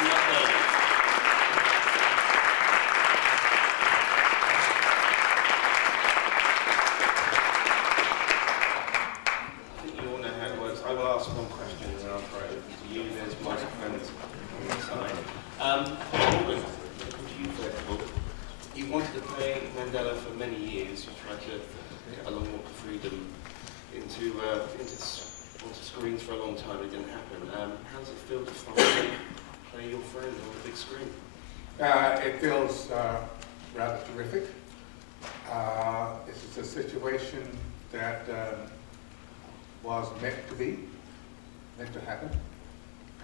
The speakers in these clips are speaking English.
You all know how it works. I will ask one question and then I'll throw it over to you. There's microphones on the side. Morgan, you first of all. You wanted to play Mandela for many years. You tried to get a long walk to freedom onto screens for a long time. It didn't happen. How does it feel to finally play your friend on the big screen? It feels rather terrific. This is a situation that was meant to be, meant to happen.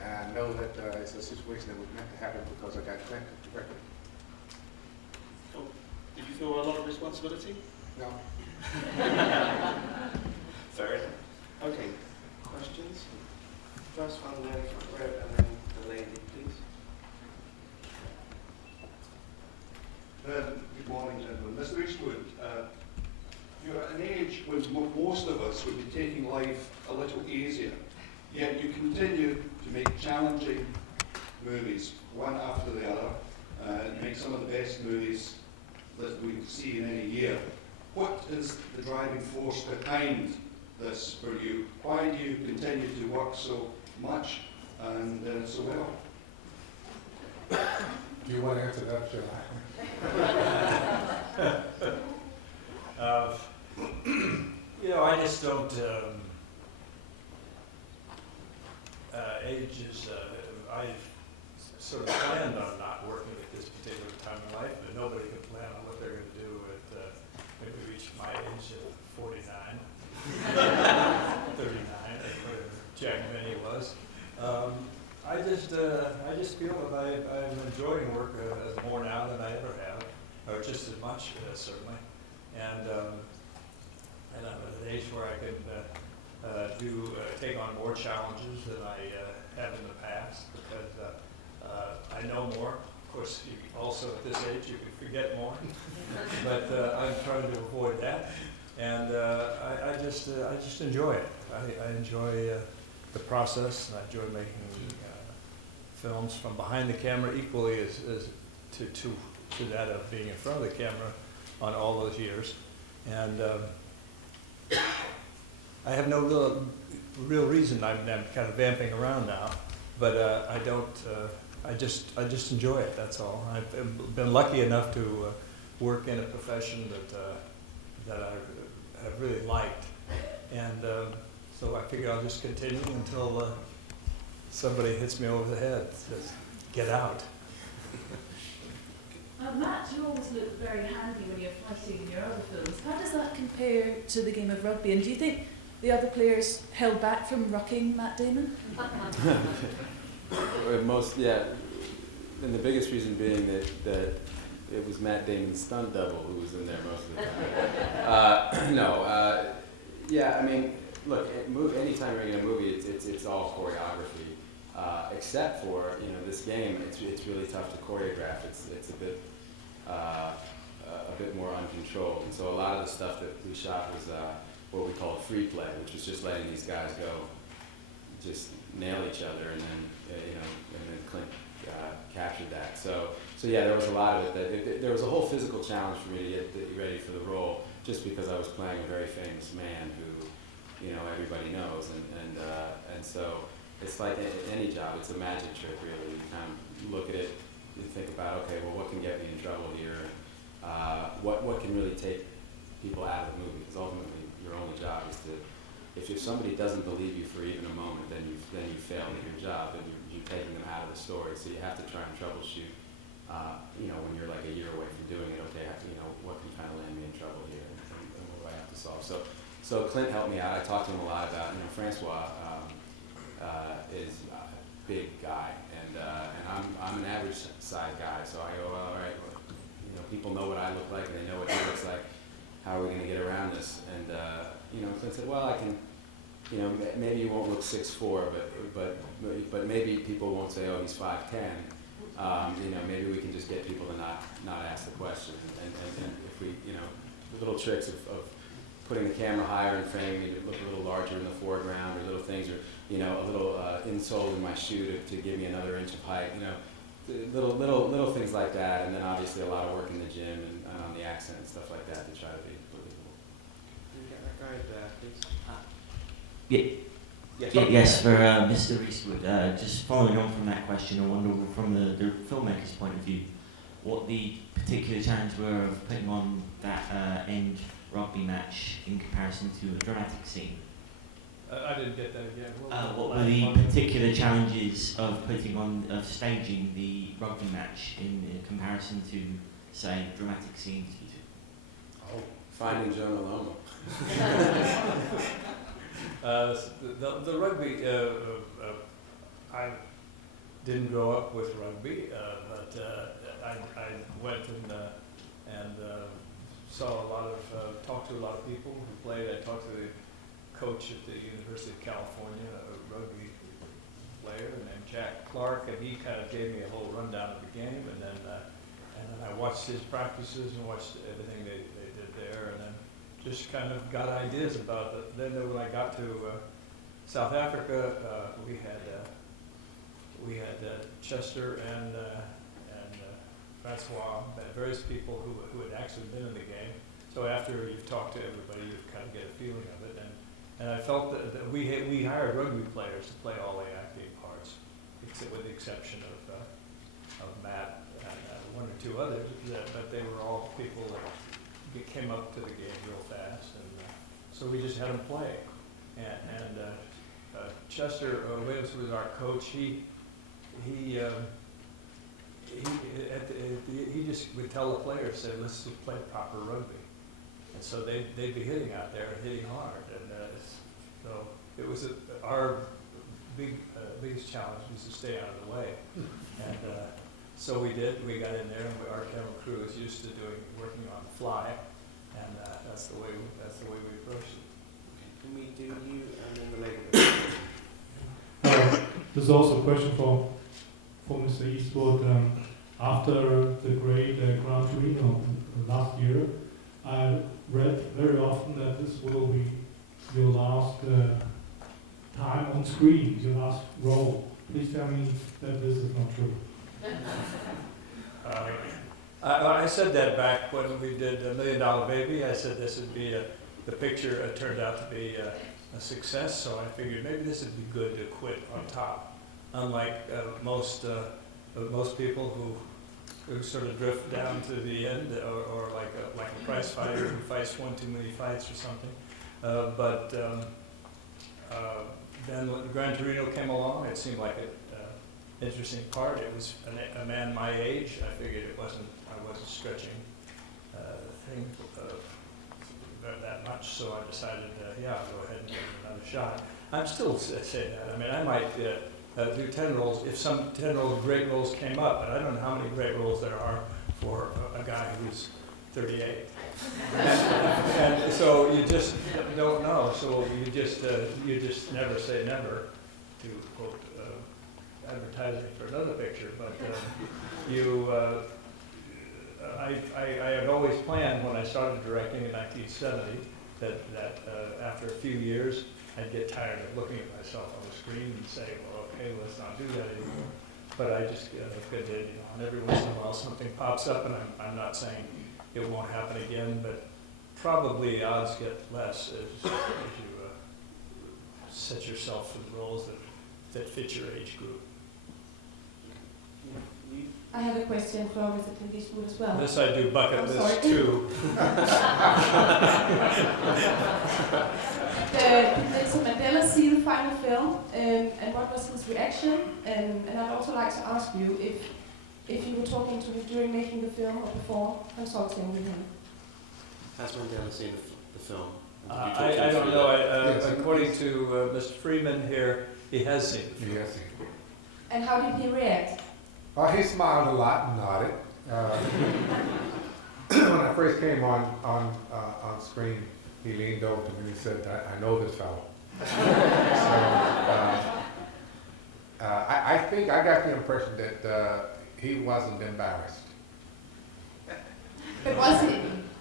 And I know that it's a situation that was meant to happen because I got Clint directly. Cool. Did you feel a lot of responsibility? No. Fair enough. Okay. Questions? First one there, front row, and then the lady, please. Good morning, gentlemen. Mr. Eastwood, you're at an age when most of us would be taking life a little easier, yet you continue to make challenging movies, one after the other, and make some of the best movies that we see in any year. What is the driving force behind this for you? Why do you continue to work so much and so well? Do you want to answer that, Joe? I just don't. Age is. I've sort of planned on not working at this particular time in life, but nobody can plan on what they're going to do at maybe reach my age of 49, 39, whatever Jack Benny was. I just feel that I'm enjoying work more now than I ever have, or just as much, certainly. And I'm at an age where I can take on more challenges than I have in the past, because I know more. Of course, you also at this age you can forget more, but I'm trying to avoid that. And I just enjoy it. I enjoy the process, and I enjoy making films from behind the camera equally as to that of being in front of the camera on all those years. And I have no real reason. I'm kind of vamping around now, but I don't. I just enjoy it. That's all. I've been lucky enough to work in a profession that I have really liked, and so I figure I'll just continue until somebody hits me over the head. Says, "Get out." Matt, you always look very handy when you're fighting in your other films. How does that compare to the game of rugby? And do you think the other players held back from rucking Matt Damon? And the biggest reason being that it was Matt Damon's stunt double who was in there most of the time. I mean, look, anytime you're in a movie, it's all choreography, except for this game. It's really tough to choreograph. It's a bit more uncontrolled, and so a lot of the stuff that we shot was what we call free play, which was just letting these guys go, just nail each other, and then and then Clint captured that. So yeah, there was a lot of it. There was a whole physical challenge for me to get ready for the role, just because I was playing a very famous man who everybody knows, and so it's like any job. It's a magic trick, really. You kind of look at it, you think about, okay, well, what can get me in trouble here? What can really take people out of the movie? Because ultimately, your only job is to, if somebody doesn't believe you for even a moment, then you failed at your job, and you're taking them out of the story. So you have to try and troubleshoot. When you're like a year away from doing it, okay, what can kind of land me in trouble here, and what do I have to solve? So Clint helped me out. I talked to him a lot about, Francois is a big guy, and I'm an average size guy. So I go, well, all right, well, people know what I look like, and they know what he looks like. How are we going to get around this? And Clint said, well, I can, maybe you won't look 6'4", but maybe people won't say, oh, he's 5'10". Maybe we can just get people to not ask the question. And if we, the little tricks of putting the camera higher and framing me to look a little larger in the foreground, or little things, or a little insole in my shoe to give me another inch of height. Little things like that, and then obviously a lot of work in the gym and on the accent and stuff like that to try to be believable. Can you get that guy there, please? Yes, for Mr. Eastwood, just following on from that question, I wonder from the filmmaker's point of view, what the particular challenges were of putting on that end rugby match in comparison to a dramatic scene. I didn't get that again. What were the particular challenges of staging the rugby match in comparison to, say, dramatic scenes? Finding Jonah Loma. The rugby, I didn't grow up with rugby, but I went and saw a lot of, talked to a lot of people who played. I talked to the coach at the University of California, a rugby player named Jack Clark, and he kind of gave me a whole rundown of the game, and then I watched his practices and watched everything they did there, and then just kind of got ideas about it. Then when I got to South Africa, we had Chester and Francois, various people who had actually been in the game. So after you've talked to everybody, you kind of get a feeling of it. And I felt that we hired rugby players to play all the acting parts, except with the exception of Matt and one or two others. But they were all people that came up to the game real fast, and so we just had them play. And Chester Williams was our coach. He just would tell the players, say, let's just play proper rugby. And so they'd be hitting out there and hitting hard. And so it was our biggest challenge was to stay out of the way. And so we did. We got in there, and our camera crew is used to working on the fly, and that's the way we approached it. Can we do you and then the lady? There's also a question for Mr. Eastwood. After the great Gran Torino last year, I read very often that this will be your last time on screen, your last role. Please tell me that this is not true. I said that back when we did $1 Million Baby. I said this would be the picture turned out to be a success, so I figured maybe this would be good to quit on top. Unlike most people who sort of drift down to the end, or like a prize fighter who fights one too many fights or something. But then when Gran Torino came along, it seemed like an interesting part. It was a man my age. I figured I wasn't stretching the thing that much, so I decided, I'll go ahead and give it another shot. I'm still saying that. I mean, I might do 10 roles if some 10 great roles came up, but I don't know how many great roles there are for a guy who's 38. And so you just don't know. So you just never say never, to quote advertising for another picture. But I had always planned when I started directing in 1970 that after a few years I'd get tired of looking at myself on the screen and say, well, okay, let's not do that anymore. But I just did, and every once in a while something pops up, and I'm not saying it won't happen again, but probably odds get less as you set yourself for the roles that fit your age group. I have a question for Mr. Clint Eastwood as well. This I do bucket I'm list sorry. too. Did Mr. Mandela see the final film, and what was his reaction? And I'd also like to ask you if you were talking to him during making the film or before consulting with him. Has Mandela seen the film? I don't know. According to Mr. Freeman here, he has seen it. Yes. And how did he react? He smiled a lot and nodded. When I first came on screen, he leaned over to me and said, I know this fellow. I think I got the impression that he wasn't embarrassed. But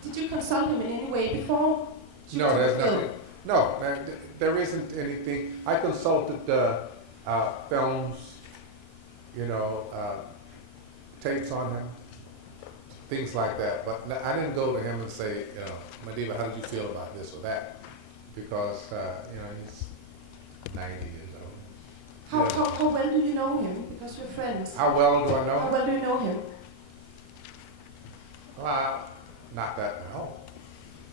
did you consult him in any way before No, there's nothing. No, there isn't anything. I consulted films, you know, tapes on him, things like that. But I didn't go to him and say, you know, Mandela, how did you feel about this or that? Because, you know, he's 90 years old. How well do you know him? Because you're friends. How well do I know How him? well do you know him? Not that well.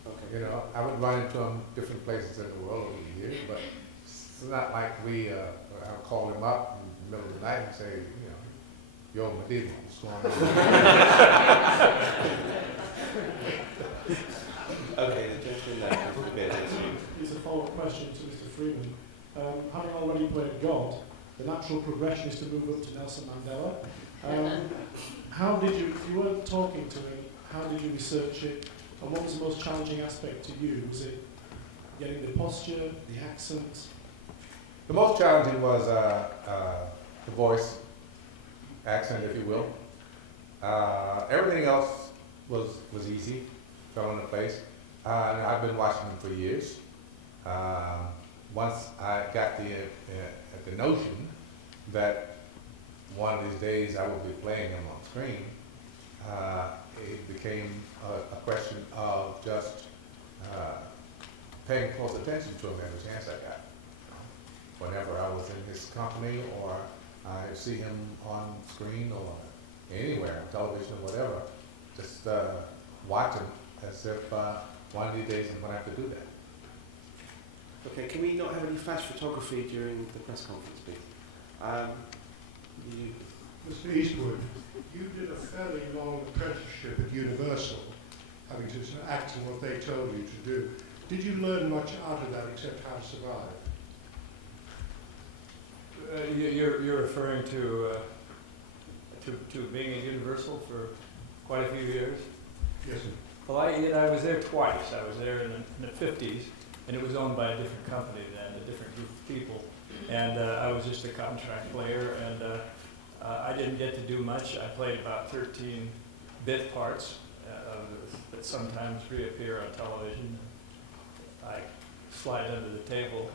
Okay. You know, I would run into him different places in the world over the years, but it's not like I'll call him up in the middle of the night and say, you know, yo, Mandela, what's going on? Okay, the gentleman there, a bit. It's a follow-up question to Mr. Freeman. Having already played God, the natural progression is to move up to Nelson Mandela. How did you, if you weren't talking to him, how did you research it? And what was the most challenging aspect to you? Was it getting the posture, the accent? The most challenging was the voice, accent, if you will. Everything else was easy, fell into place. And I've been watching him for years. Once I got the notion that one of these days I will be playing him on screen, it became a question of just paying close attention to him every chance I got. Whenever I was in his company or I see him on screen or anywhere, on television or whatever, just watch him as if one of these days I'm going to have to do that. Okay, can we not have any flash photography during the press conference, please? Mr. Eastwood, you did a fairly long apprenticeship at Universal, having to act in what they told you to do. Did you learn much out of that except how to survive? You're referring to being at Universal for quite a few years? Yes, sir. Well, I was there twice. I was there in the 50s, and it was owned by a different company then, a different group of people. And I was just a contract player, and I didn't get to do much. I played about 13 bit parts that sometimes reappear on television. I slide under the table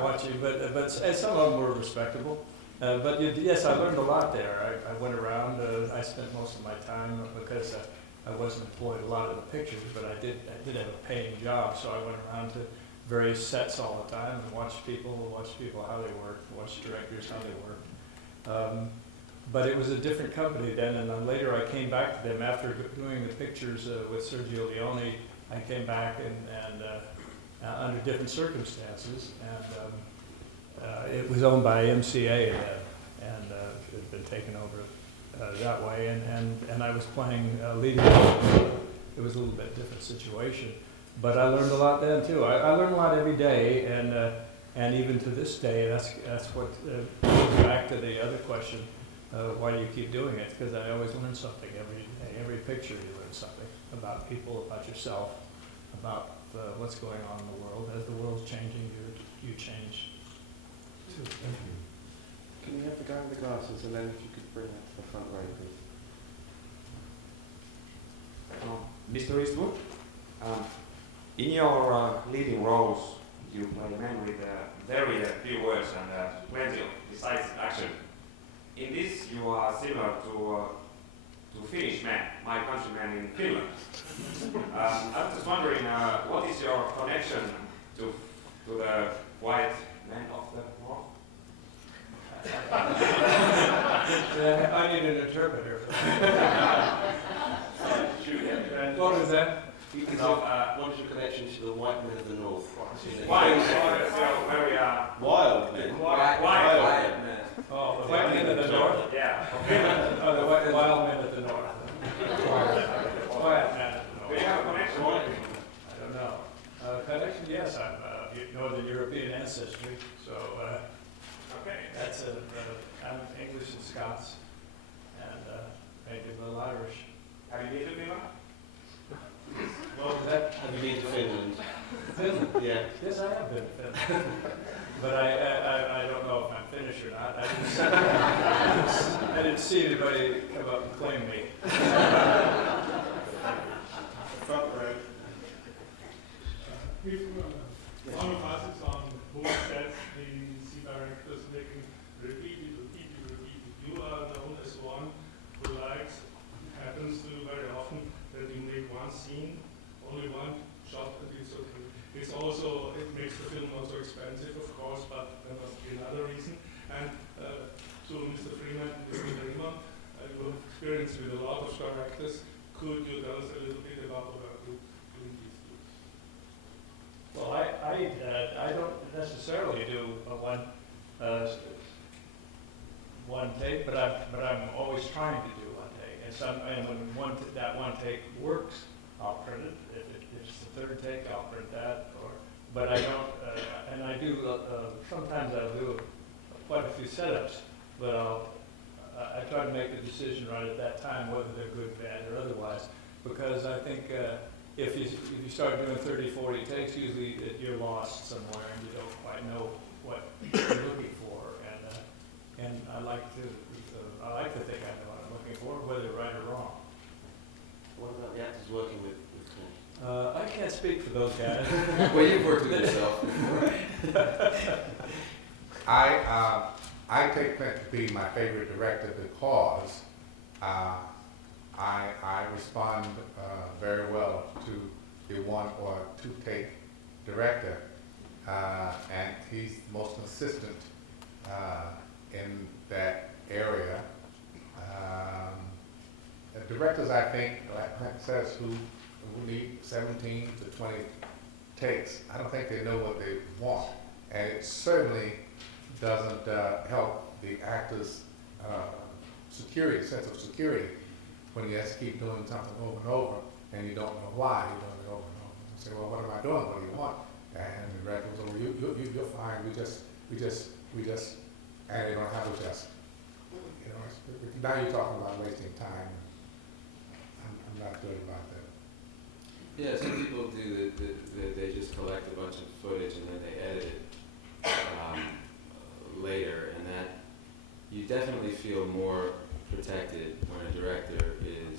watching, but some of them were respectable. But yes, I learned a lot there. I went around. I spent most of my time because I wasn't employed a lot of the pictures, but I did have a paying job, so I went around to various sets all the time and watched people how they work, watched directors how they work. But it was a different company then, and then later I came back to them after doing the pictures with Sergio Leone. I came back and under different circumstances, and it was owned by MCA then, and it had been taken over that way, and I was playing leading. It was a little bit different situation, but I learned a lot then too. I learned a lot every day, and even to this day, that's what goes back to the other question: why do you keep doing it? Because I always learn something every day. Every picture you learn something about people, about yourself, about what's going on in the world. As the world's changing, you change too. Thank you. Can we have the guy with the glasses, and then if you could bring that to the front row, please. Mr. Eastwood, in your leading roles, you play men with very few words and plenty of decisive action. In this, you are similar to Finnish men, my countrymen in Finland. I was just wondering, what is your connection to the quiet men of the north? I need an interpreter. What was that? What is your connection to the white men of the north? Wild very Wild men? wild men. Oh, the white men of the north? Yeah. Oh, the wild men of the north. Quiet men of the Do north. you have a connection? I don't know. Connection, yes, I'm Northern European ancestry, so Okay. that's I'm English and Scots, and maybe a little Irish. Have you been to Finland? What was that? Have you been to Finland? Finland? Yeah. Yes, I have been to Finland. But I don't know if I'm Finnish or not. I didn't see anybody come up and claim me. Front row. experience with a lot of directors. Could you tell us a little bit about Clint Eastwood? Well, I don't necessarily do one take, but I'm always trying to do one take. And when that one take works, I'll print it. If it's the third take, I'll print that. But I don't, and I do. Sometimes I'll do quite a few setups, but I try to make the decision right at that time, whether they're good, bad, or otherwise. Because I think if you start doing 30, 40 takes, usually you're lost somewhere and you don't quite know what you're looking for. And I like to think I know what I'm looking for, whether right or wrong. What about the actors working with Clint? I can't speak for those guys. Well, you've worked with yourself. I take Clint to be my favorite director because I respond very well to the one or two take director, and he's the most consistent in that area. The directors, I think, like Clint says, who need 17 to 20 takes, I don't think they know what they want, and it certainly doesn't help the actor's sense of security, when you just keep doing something over and over, and you don't know why you're doing it over and over. You say, well, what am I doing? What do you want? And the director goes, oh, you're fine. We just, and they don't have to just. You know, now you're talking about wasting time. I'm not good about that. Yeah, some people do they just collect a bunch of footage and then they edit it later, and that you definitely feel more protected when a director is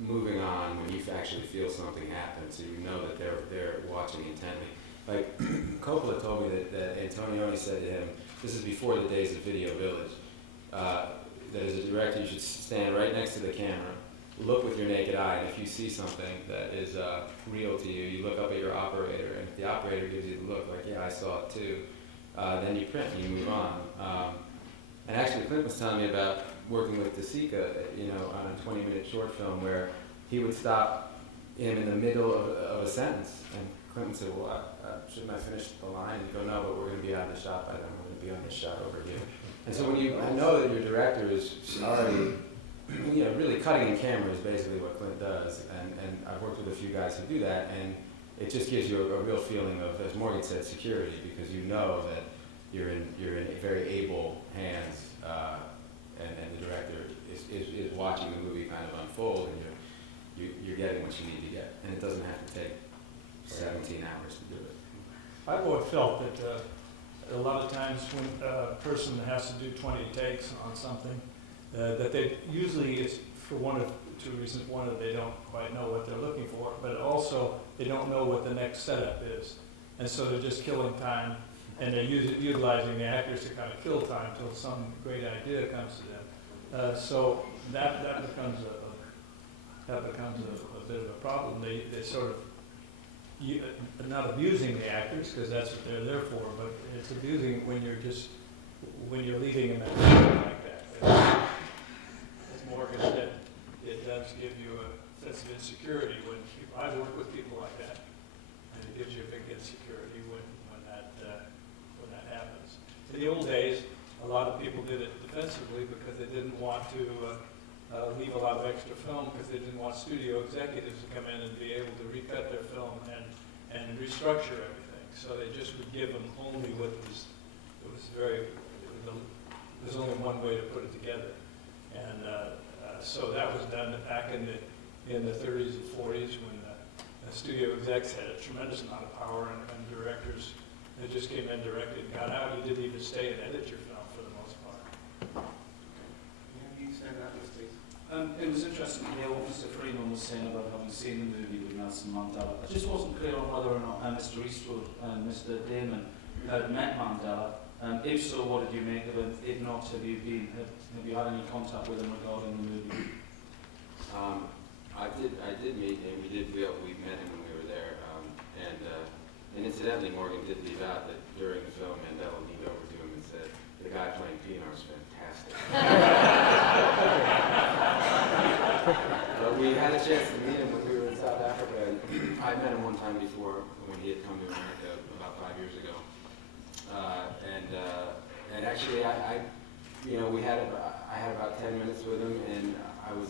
moving on, when you actually feel something happen, so you know that they're watching intently. Like Coppola told me that Antonioni said to him, this is before the days of Video Village, that as a director you should stand right next to the camera, look with your naked eye, and if you see something that is real to you, you look up at your operator, and if the operator gives you the look like, yeah, I saw it too, then you print and you move on. And actually, Clint was telling me about working with De Sica, on a 20-minute short film where he would stop him in the middle of a sentence, and Clint would say, well, shouldn't I finish the line? And he'd go, no, but we're going to be out of the shot by then. We're going to be on this shot over here. And so I know that your director is already, really cutting in camera is basically what Clint does, and I've worked with a few guys who do that, and it just gives you a real feeling of, as Morgan said, security, because you know that you're in very able hands, and the director is watching the movie kind of unfold, and you're getting what you need to get, and it doesn't have to take 17 hours to do it. I've always felt that a lot of times when a person has to do 20 takes on something, that they usually, it's for one of two reasons. One, that they don't quite know what they're looking for, but also they don't know what the next setup is. And so they're just killing time, and they're utilizing the actors to kind of kill time until some great idea comes to them. So that becomes a bit of a problem. They sort of, not abusing the actors, because that's what they're there for, but it's abusing when you're leaving them at a like that. As Morgan said, it does give you a sense of insecurity when I work with people like that, and it gives you a big insecurity when that happens. In the old days, a lot of people did it defensively because they didn't want to leave a lot of extra film, because they didn't want studio executives to come in and be able to recut their film and restructure everything. So they just would give them only what there's only one way to put it together. And so that was done back in the 30s and 40s when the studio execs had a tremendous amount of power, and directors that just came in, directed, and got out. You didn't even stay and edit your film for the most part. You said that, please. It was interesting to hear what Mr. Freeman was saying about having seen the movie with Nelson Mandela. I just wasn't clear on whether or not Mr. Eastwood and Mr. Damon had met Mandela. If so, what did you make of it? If not, have you had any contact with him regarding the movie? I did meet him. We met him when we were there, and incidentally, Morgan did leave out that during the film, Mandela leaned over to him and said, "The guy playing Pinar is fantastic." we had a chance to meet him when we were in South Africa. And I met him one time before when he had come to America about 5 years ago. And actually, I had about 10 minutes with him, and I was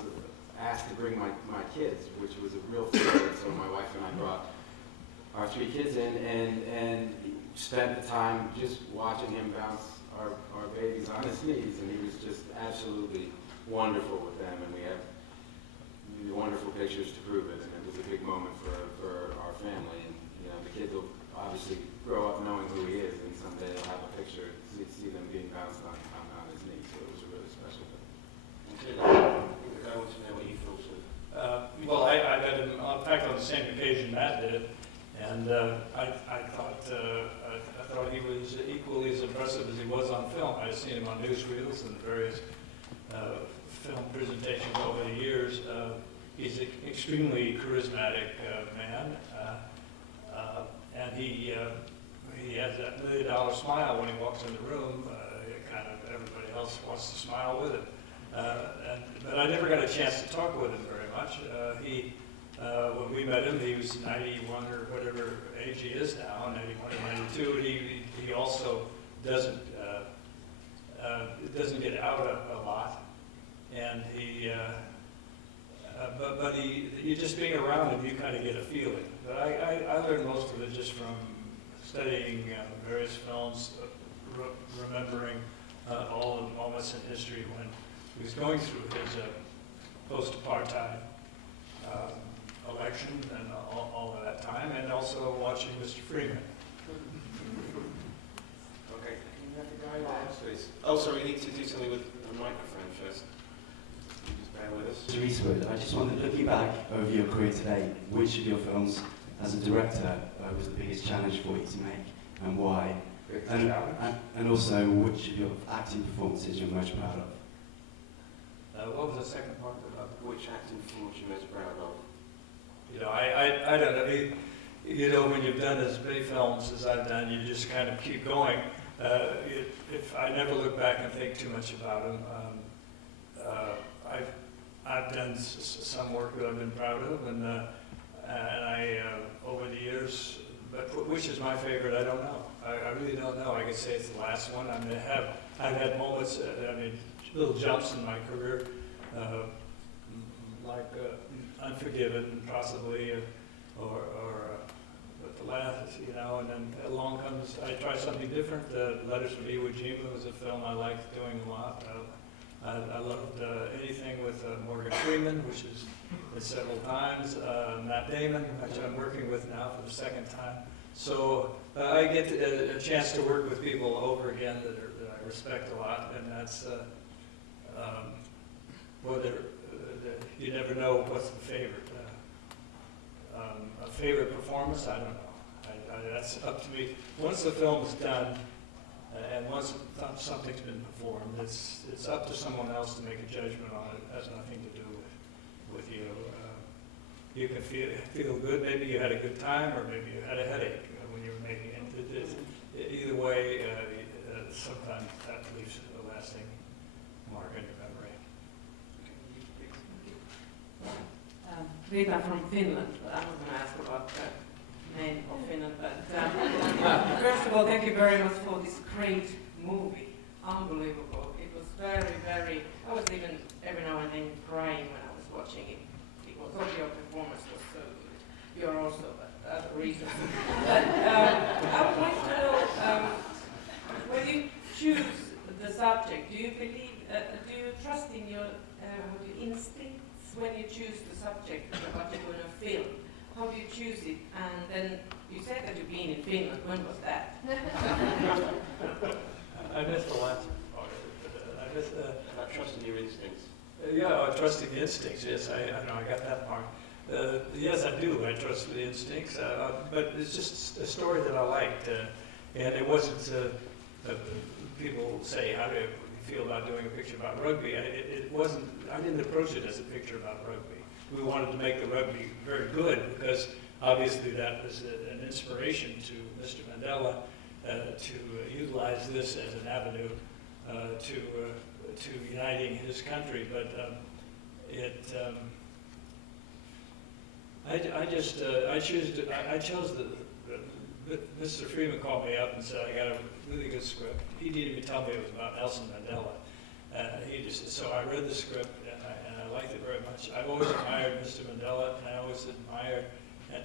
asked to bring my kids, which was a real thrill. So my wife and I brought our 3 kids in and spent the time just watching him bounce our babies on his knees, and he was just absolutely wonderful with them, and we have wonderful pictures to prove it, and it was a big moment for our family, and the kids will obviously grow up knowing who he is, and someday they'll have a picture, see them being bounced on his knees, so it was a really special thing. I want to know what you thought of. Well, I met him, in fact, on the same occasion Matt did, and I thought he was equally as impressive as he was on film. I've seen him on newsreels and various film presentations over the years. He's an extremely charismatic man, and he has that $1 million smile when he walks in the room. Kind of everybody else wants to smile with him. But I never got a chance to talk with him very much. When we met him, he was 91 or whatever age he is now, 91 or 92. He also doesn't get out a lot, and but you just being around him, you kind of get a feeling. But I learned most of it just from studying various films, remembering all the moments in history when he was going through his post-apartheid election and all of that time, and also watching Mr. Freeman. Okay, can you have the guy last, please? Oh, sorry, we need to do something with the microphone first. Can you just bear with us? Mr. Eastwood, I just wondered, looking back over your career today, which of your films as a director was the biggest challenge for you to make, and why? And also, which of your acting performances you're most proud of? What was the second part about? Which acting performance you're most proud of? I don't know. When you've done as many films as I've done, you just kind of keep going. If I never look back and think too much about them. I've done some work that I've been proud of, and I over the years. But which is my favorite? I don't know. I really don't know. I could say it's the last one. I mean, I've had moments. Little jumps in my career, like Unforgiven, possibly, but the last, and then along comes, I try something different. Letters from Iwo Jima was a film I liked doing a lot. I loved anything with Morgan Freeman, which is several times. Matt Damon, which I'm working with now for the second time. So I get a chance to work with people over again that I respect a lot, and that's whether you never know what's the favorite. A favorite performance, I don't know. That's up to me. Once the film is done, and once something's been performed, it's up to someone else to make a judgment on it. It has nothing to do with you. You can feel good. Maybe you had a good time, or maybe you had a headache when you were making it. Either way, sometimes that leaves a lasting mark in your memory. Rita from Finland, but I'm not going to ask about the name of Finland. But first of all, thank you very much for this great movie. Unbelievable. It was very, very. I was even every now and then crying when I was watching it. Because your performance was so good. You're also other reasons. But I would like to know, when you choose the subject, do you believe, do you trust in your instincts when you choose the subject what you're going to film? How do you choose it? And then you said that you've been in Finland. When was that? I missed the last part of it, but I missed about trusting your instincts. Trusting the instincts. Yes, I know. I got that part. Yes, I do. I trust the instincts. But it's just a story that I liked, and it wasn't. People say, "How do you feel about doing a picture about rugby?" It wasn't. I didn't approach it as a picture about rugby. We wanted to make the rugby very good because obviously that was an inspiration to Mr. Mandela to utilize this as an avenue to uniting his country. But I chose Mr. Freeman called me up and said, I got a really good script. He didn't even tell me it was about Nelson Mandela. So I read the script and I liked it very much. I've always admired Mr. Mandela, and I always admired,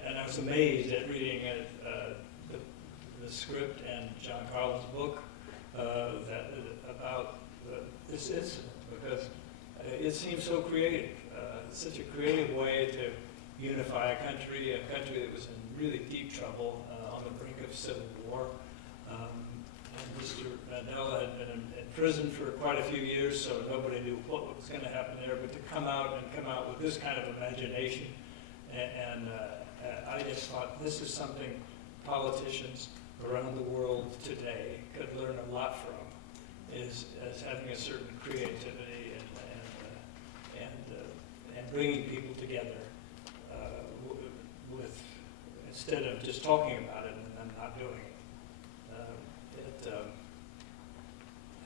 and I was amazed at reading the script and John Carlin's book about this incident, because it seems so creative. Such a creative way to unify a country that was in really deep trouble, on the brink of civil war. And Mr. Mandela had been in prison for quite a few years, so nobody knew what was going to happen there. But to come out with this kind of imagination, and I just thought this is something politicians around the world today could learn a lot from, is having a certain creativity and bringing people together with, instead of just talking about it and then not doing it.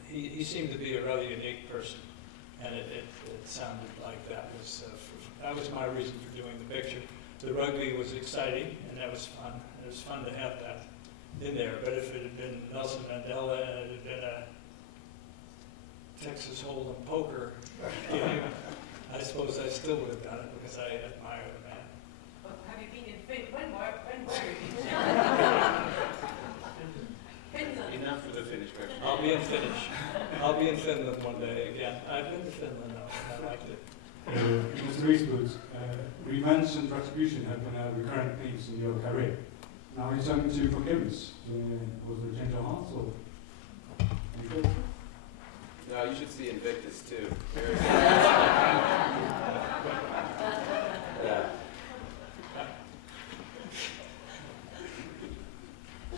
He seemed to be a rather unique person, and it sounded like that was my reason for doing the picture. The rugby was exciting, and that was fun. It was fun to have that in there. But if it had been Nelson Mandela and it had been a Texas Hold'em poker game, I suppose I still would have done it because I admire the man. Well, have you been in Finland? When were you? Finland. Enough for the Finnish question. I'll be in Finland one day again. I've been to Finland now, and I liked it. Mr. Eastwood, revenge and retribution have been recurrent themes in your career. Now you're turning to forgiveness. Was there a change of heart or anything? No, you should see Invictus too. Yeah.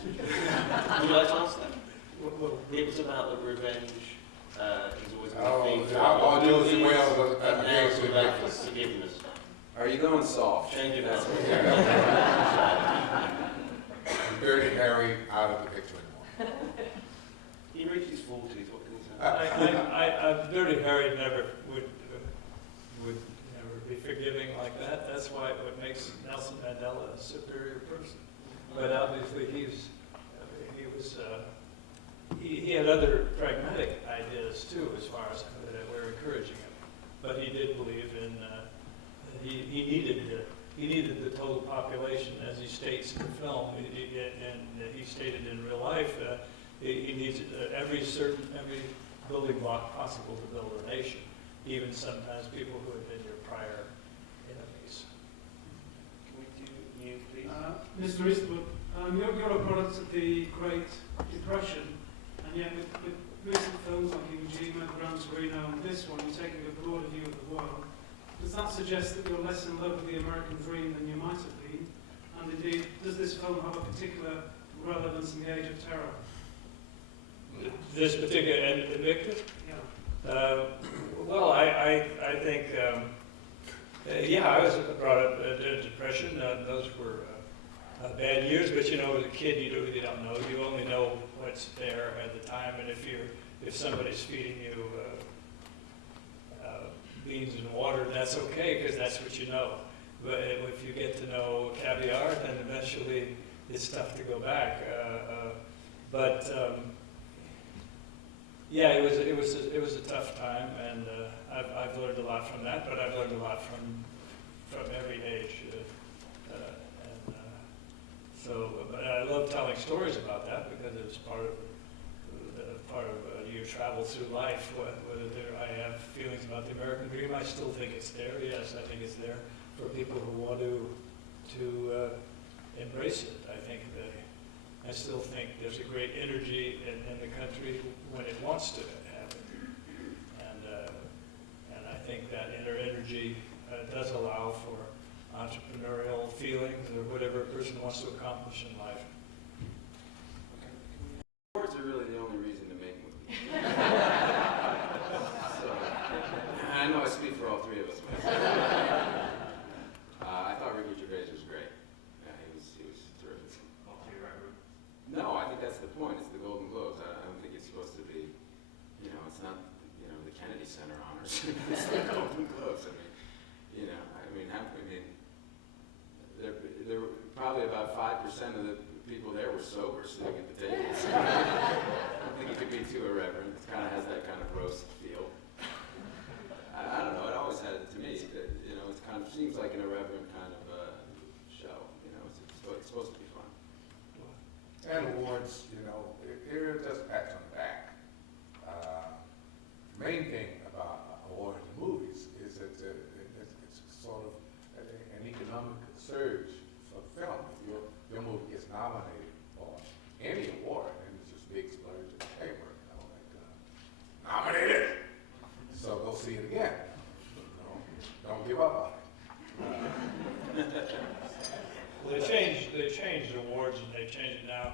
Would you like to answer that? It was about the revenge. It's always been a theme. I'll do as well And now it's about forgiveness. Are you going soft? Change it That's up. Dirty Harry out of the picture anymore. He reached his 40s. What can he say? Dirty Harry would never be forgiving like that. That's what makes Nelson Mandela a superior person. But obviously he had other pragmatic ideas too, as far as that were encouraging him. But he did believe in he needed the total population, as he states in the film, and he stated in real life. He needs every building block possible to build a nation, even sometimes people who had been your prior enemies. Can we do you, please? Mr. Eastwood, you're a product of the Great Depression, and yet with recent films like Iwo Jima, Gran Torino, and this one, you're taking a broader view of the world. Does that suggest that you're less in love with the American dream than you might have been? And indeed, does this film have a particular relevance in the age of terror? This particular Invictus? Yeah. Well, I think, I was brought up in depression. Those were bad years, but as a kid, you really don't know. You only know what's there at the time, and if somebody's feeding you beans and water, that's okay, because that's what you know. But if you get to know caviar, then eventually it's tough to go back. It was a tough time, and I've learned a lot from that. But I've learned a lot from every age, But I love telling stories about that because it's part of your travel through life. Whether I have feelings about the American dream, I still think it's there. Yes, I think it's there for people who want to embrace it. I still think there's a great energy in the country when it wants to have it, and I think that inner energy does allow for entrepreneurial feelings or whatever a person wants to accomplish in life. Words are really the only reason to make movies. So, I know I speak for all three of us. I thought Ricky Gervais was great. Yeah, he was terrific. No, I think that's the point. It's the Golden Globes. I don't think it's supposed to be, it's not, the Kennedy Center honors. It's the Golden Globes. probably about 5% of the people there were sober sitting at the tables. I don't think it could be too irreverent. It kind of has that kind of roast feel. I don't know. It always had to me. That, you know, it kind of seems like an irreverent kind of show. You know, it's supposed to be fun. And awards, you know, they're just pats on the back. Main thing about awards in movies is that it's sort of an economic surge for film. If your movie gets nominated for any award, and it's just big splurge in the paper, you know, like nominated. So go see it again. You know, don't give up on it. Well, they changed awards, and they changed it now.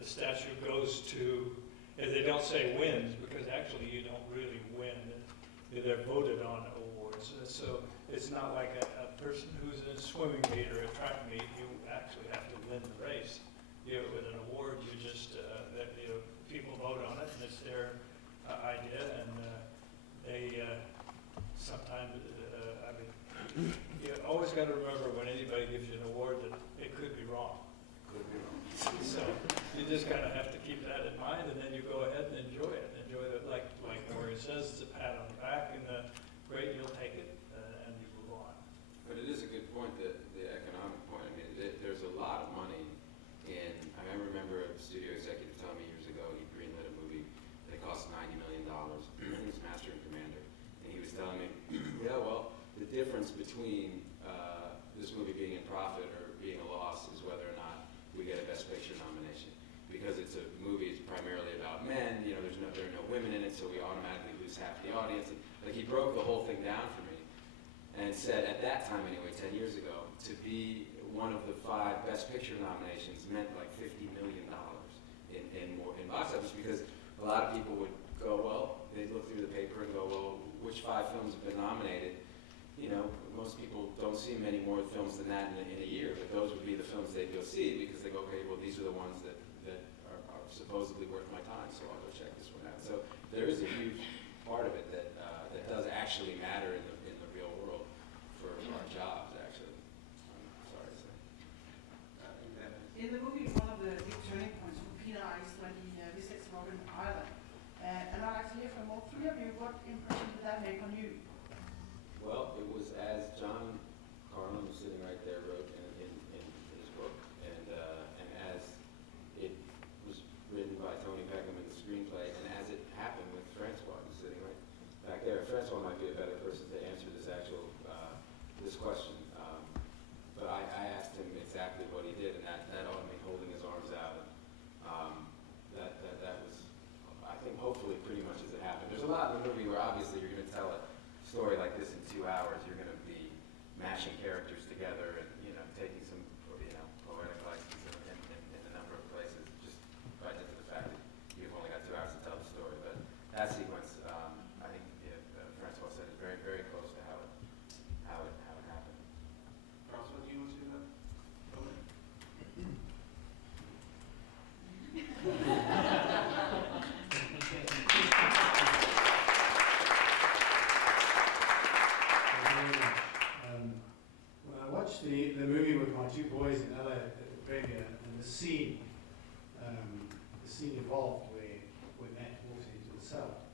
The statute goes to, if they don't say wins, because actually you don't really win. They're voted on awards. So it's not like a person who's in a swimming meet or a track meet, you actually have to win the race. With an award, you just, people vote on it, and it's their idea, and they sometimes, you always got to remember when anybody gives you an award that it could be wrong. So you just kind of have to keep that in mind, and then you go ahead and enjoy it. Enjoy it, like Maureen says, it's a pat on the back, and great, you'll take it, and you move on. But it is a good point, the economic point. I mean, there's a lot of money in. I remember a studio executive telling me years ago he greenlit a movie that cost $90 million. It was Master and Commander, and he was telling me, yeah, well, the difference between this movie being in profit or being a loss is whether or not we get a Best Picture nomination. Because it's a movie, it's primarily about men, you know, there are no women in it, so we automatically lose half the audience. And, like, he broke the whole thing down for me and said, at that time anyway, 10 years ago, to be one of the 5 Best Picture nominations meant like $50 million in box office, because a lot of people would go, well, they'd look through the paper and go, well, which 5 films have been nominated? You know, most people don't see many more films than that in a year, but those would be the films they'd go see because they go, okay, well, these are the ones that are supposedly worth my time, so I'll go check this one out. So there is a huge part of it that does actually matter in the real world for our jobs, actually. I'm sorry to say. In the movie, one of the big turning points for Peter is when he visits Robben Island. And I'd like to hear from all 3 of you, what impression did that make on you? Well, it was as John Carlin, who's sitting right there, wrote in his book, and as it was written by Tony Peckham in the screenplay, and as it happened with Francois, who's sitting right back there. Francois might be a better person to answer this question, but I asked him exactly what he did, and that ought to be holding his arms out. That was, I think, hopefully pretty much as it happened. There's a lot in the movie where obviously you're going to tell it. Story like this in 2 hours, you're going to be mashing characters together and, you know, taking some, you know, poetic license in a number of places, just by dint of the fact that you've only got 2 hours to tell the story. But that sequence, I think Francois said, is very, very close to how it happened. Francois, do you want to do that? When I watched the movie with my 2 boys in LA at the premiere, and the scene evolved where Matt walks into the cell,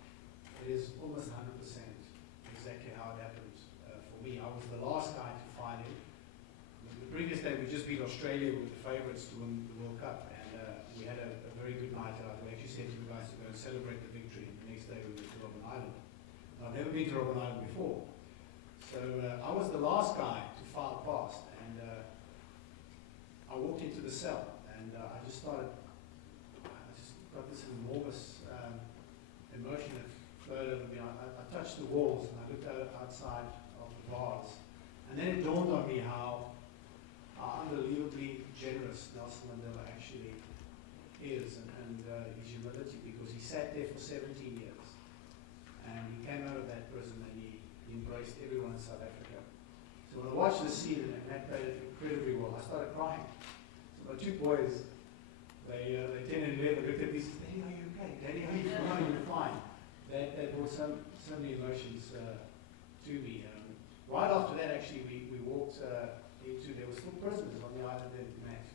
it is almost 100% exactly how it happened for me. I was the last guy to file in. The previous day we just beat Australia with the favourites to win the World Cup, and we had a very good night out. We actually said to the guys to go and celebrate the victory. The next day we went to Robben Island. I've never been to Robben Island before. So I was the last guy to file past, and I walked into the cell, and I just got this enormous emotion that flowed over me. I touched the walls, and I looked outside of the bars, and then it dawned on me how unbelievably generous Nelson Mandela actually is, and his humility, because he sat there for 17 years, and he came out of that prison and he embraced everyone in South Africa. So when I watched the scene, and Matt played it incredibly well, I started crying. So my 2 boys, they 10 and 11, looked at me and said, Daddy, are you okay? Daddy, are you fine? You're fine. That brought so many emotions to me. Right after that, actually, we walked there were still prisoners on the island then, Matt.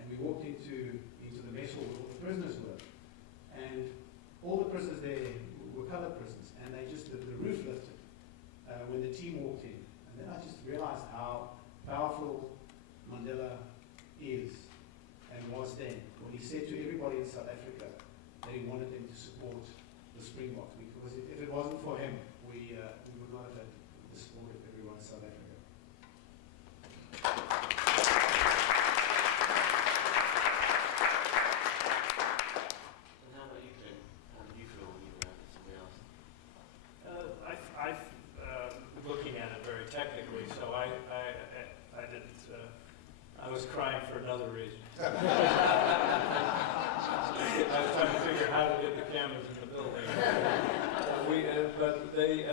And we walked into the mess hall where all the prisoners were. And all the prisoners there were coloured prisoners, and the roof lifted when the team walked in. And then I just realized how powerful Mandela is and was then, when he said to everybody in South Africa that he wanted them to support the Springboks, because if it wasn't for him, we would not have had the support of everyone in South Africa. And how about you, Clint? How do you feel when you were somebody else? Looking at it very technically, so I didn't. I was crying for another reason. I was trying to figure out how to get the cameras in the building. But they,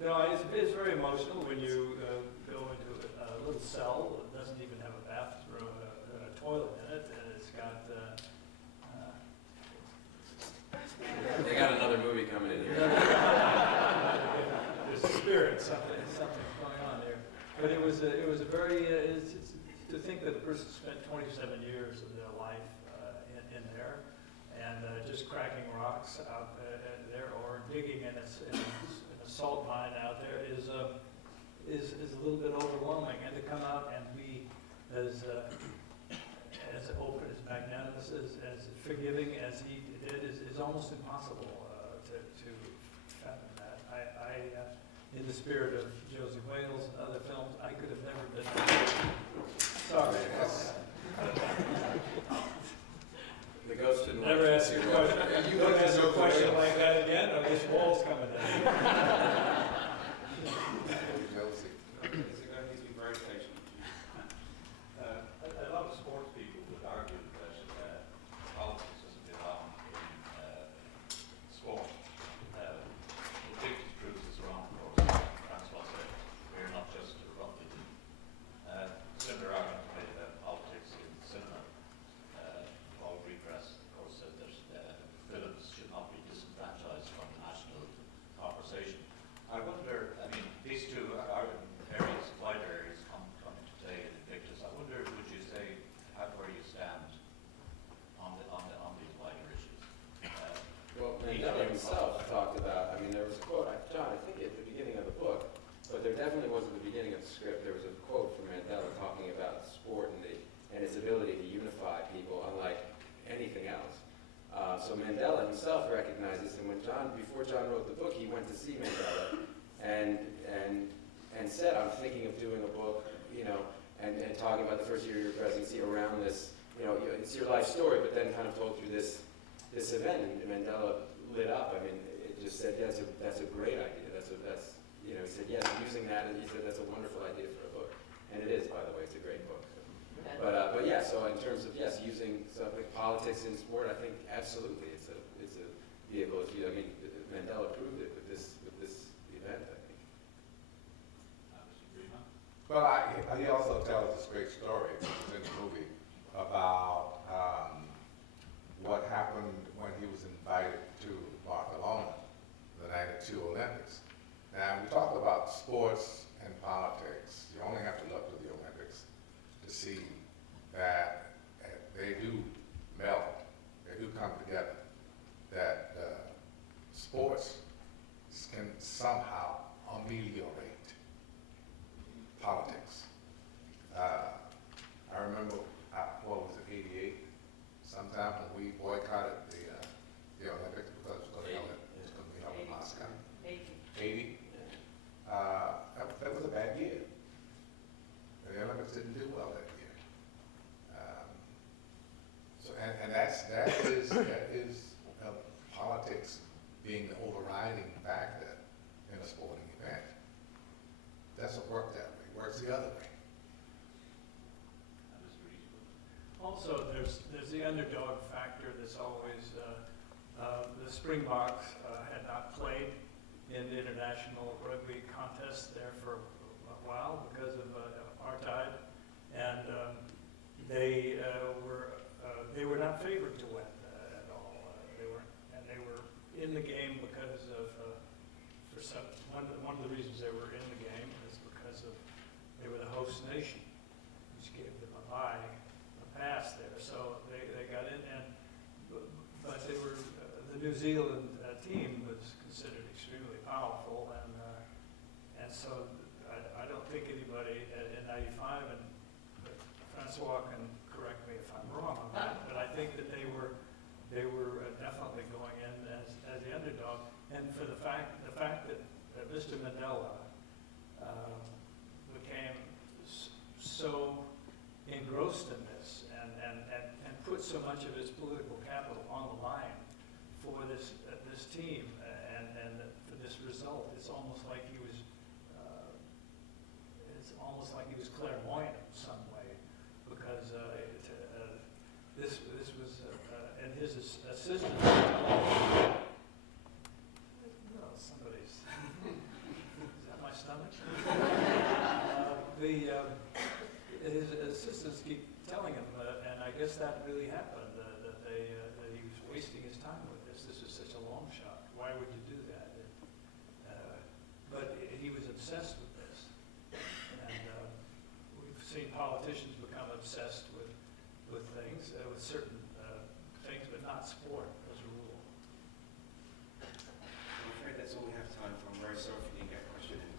it's very emotional when you go into a little cell that doesn't even have a bathroom, a toilet in it, and it's got. They got another movie coming in here. There's a spirit, something's going on there. But it was a very, to think that a person spent 27 years of their life in there, and just cracking rocks out there, or digging in a salt mine out there is a little bit overwhelming. And to come out and be as open, as magnanimous, as forgiving as he did is almost impossible to fathom that. In the spirit of Josie Wales and other films, I could have never been. Sorry. The ghost didn't Never ask your question. You don't ask a question like that again, or this wall's coming down. Josie. Is it going to be very patient? A lot of sports people would argue that politics doesn't belong in sport. The biggest truth is wrong, of course. Francois said, we're not just a rugby team. Similar argument made about politics in cinema. Paul Greengrass, of course, said that films should not be disenfranchised from the national conversation. I wonder, these two are areas, wide areas, come into play in Invictus. I wonder, would you say, where you stand on these wider issues? Well, Mandela himself talked about, there was a quote, John, I think at the beginning of the book, but there definitely was at the beginning of the script, there was a quote from Mandela talking about sport and its ability to unify people, unlike anything else. So Mandela himself recognized this, and before John wrote the book, he went to see Mandela and said, I'm thinking of doing a book, and talking about the first year of your presidency around this, it's your life story, but then kind of told through this event, and Mandela lit up. It just said, yeah, that's a great idea. He said, yes, using that, and he said, that's a wonderful idea for a book. And it is, by the way, it's a great book. But yeah, so in terms of, yes, using something, politics in sport, I think absolutely it's a vehicle. Mandela proved it with this event, I think. Well, he also tells this great story, which is in the movie, about what happened when he was invited to Barcelona, the '92 Olympics. Now, we talk about sports and politics. You only have to look to the Olympics to see that they do meld, they do come together, that sports can somehow ameliorate politics. I remember, what was it, '88? Sometime when we boycotted the Olympics because it was going to be held in Moscow. 80. That was a bad year. The Olympics didn't do well that year. That is politics being the overriding factor in a sporting event. Doesn't work that way. It works the other way. Also, there's the underdog factor that's always, the Springboks had not played in the international rugby contest there for a while because of apartheid, and they were not favored to win at all. They were in the game because of one of the reasons they were in the game is because of they were the host nation, which gave them a pass there. So they got in, but they were the New Zealand team was considered extremely powerful, and so I don't think anybody in '95, and Francois can correct me if I'm wrong on that, but I think that they were definitely going in as the underdog, and for the fact that Mr. Mandela became so engrossed in this and put so much of his political capital on the line for this team and for this result. It's almost like he was clairvoyant in some way, because this was and his assistant. No, somebody's. Is that my stomach? His assistants keep telling him, and I guess that really happened, that he was wasting his time with this. This was such a long shot. Why would you do that? But he was obsessed with this, and we've seen politicians become obsessed with things, with certain things, but not sport as a rule. I'm afraid that's all we have time for. I'm very sorry if you didn't get a question in.